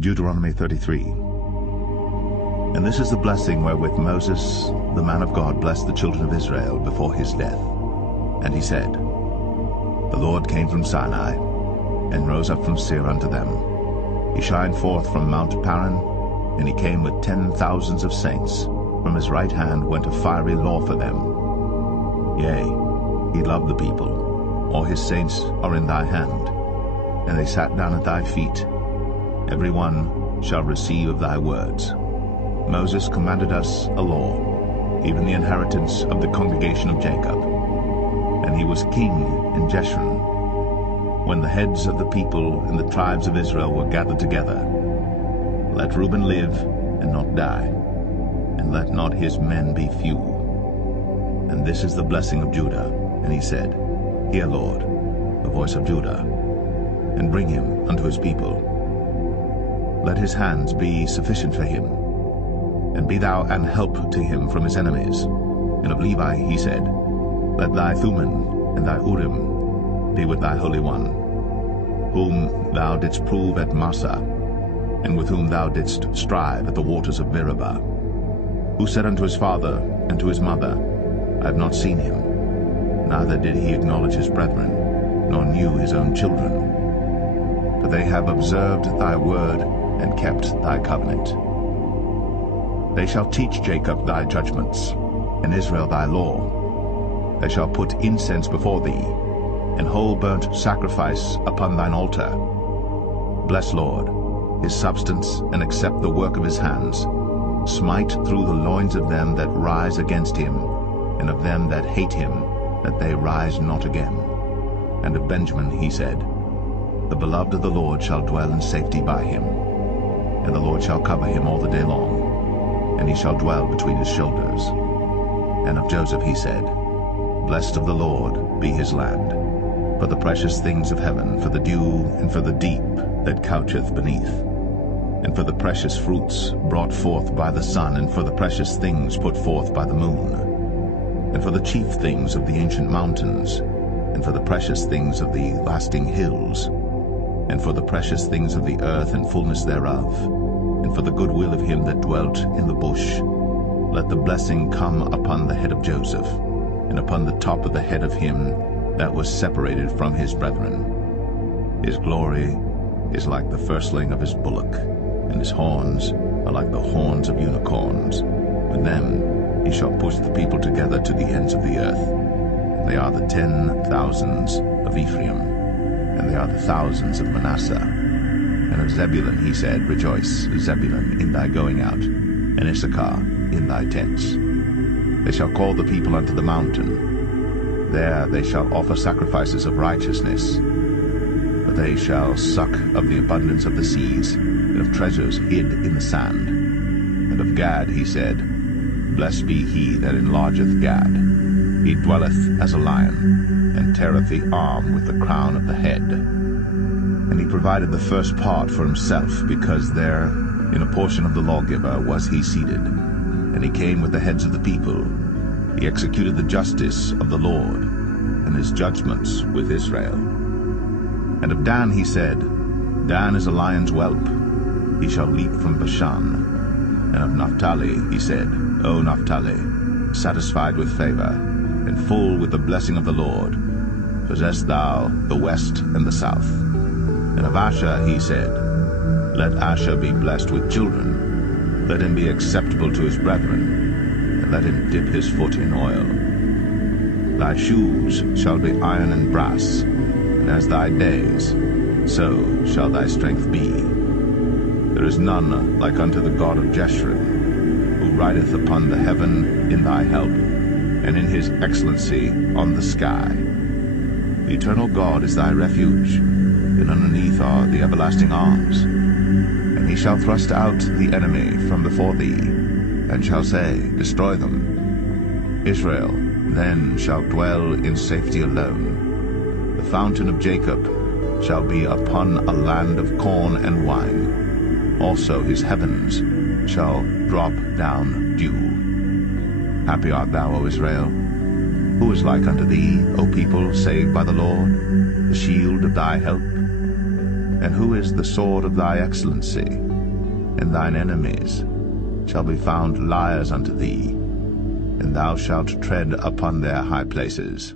Deuteronomy 33. And this is the blessing wherewith Moses, the man of God, blessed the children of Israel before his death. And he said, The Lord came from Sinai, and rose up from Seir unto them. He shined forth from Mount Paran, and he came with 10,000s of saints. From his right hand went a fiery law for them. Yea, he loved the people. All his saints are in thy hand, and they sat down at thy feet. Every one shall receive of thy words. Moses commanded us a law, even the inheritance of the congregation of Jacob. And he was king in Jeshurun, when the heads of the people and the tribes of Israel were gathered together. Let Reuben live and not die, and let not his men be few. And this is the blessing of Judah. And he said, Hear, Lord, the voice of Judah, and bring him unto his people. Let his hands be sufficient for him, and be thou an help to him from his enemies. And of Levi he said, Let thy Thummim and thy Urim be with thy Holy One, whom thou didst prove at Massah, and with whom thou didst strive at the waters of Meribah, who said unto his father and to his mother, I have not seen him, neither did he acknowledge his brethren, nor knew his own children. For they have observed thy word, and kept thy covenant. They shall teach Jacob thy judgments, and Israel thy law. They shall put incense before thee, and whole burnt sacrifice upon thine altar. Bless, Lord, his substance, and accept the work of his hands. Smite through the loins of them that rise against him, and of them that hate him, that they rise not again. And of Benjamin he said, The beloved of the Lord shall dwell in safety by him, and the Lord shall cover him all the day long, and he shall dwell between his shoulders. And of Joseph he said, Blessed of the Lord be his land, for the precious things of heaven, for the dew, and for the deep that coucheth beneath, and for the precious fruits brought forth by the sun, and for the precious things put forth by the moon, and for the chief things of the ancient mountains, and for the precious things of the lasting hills, and for the precious things of the earth and fullness thereof, and for the goodwill of him that dwelt in the bush. Let the blessing come upon the head of Joseph, and upon the top of the head of him that was separated from his brethren. His glory is like the firstling of his bullock, and his horns are like the horns of unicorns. With them he shall push the people together to the ends of the earth. They are the 10,000s of Ephraim, and they are the thousands of Manasseh. And of Zebulun he said, Rejoice, Zebulun, in thy going out, and Issachar in thy tents. They shall call the people unto the mountain. There they shall offer sacrifices of righteousness. But they shall suck of the abundance of the seas, and of treasures hid in the sand. And of Gad he said, Blessed be he that enlargeth Gad. He dwelleth as a lion, and teareth the arm with the crown of the head. And he provided the first part for himself, because there in a portion of the lawgiver was he seated. And he came with the heads of the people. He executed the justice of the Lord, and his judgments with Israel. And of Dan he said, Dan is a lion's whelp, he shall leap from Bashan. And of Naphtali he said, O Naphtali, satisfied with favor, and full with the blessing of the Lord, possess thou the west and the south. And of Asher he said, Let Asher be blessed with children, let him be acceptable to his brethren, and let him dip his foot in oil. Thy shoes shall be iron and brass, and as thy days, so shall thy strength be. There is none like unto the God of Jeshurun, who rideth upon the heaven in thy help, and in his excellency on the sky. The eternal God is thy refuge, and underneath are the everlasting arms. And he shall thrust out the enemy from before thee, and shall say, Destroy them. Israel then shall dwell in safety alone. The fountain of Jacob shall be upon a land of corn and wine. Also his heavens shall drop down dew. Happy art thou, O Israel. Who is like unto thee, O people saved by the Lord, the shield of thy help? And who is the sword of thy excellency? and thine enemies shall be found liars unto thee, and thou shalt tread upon their high places.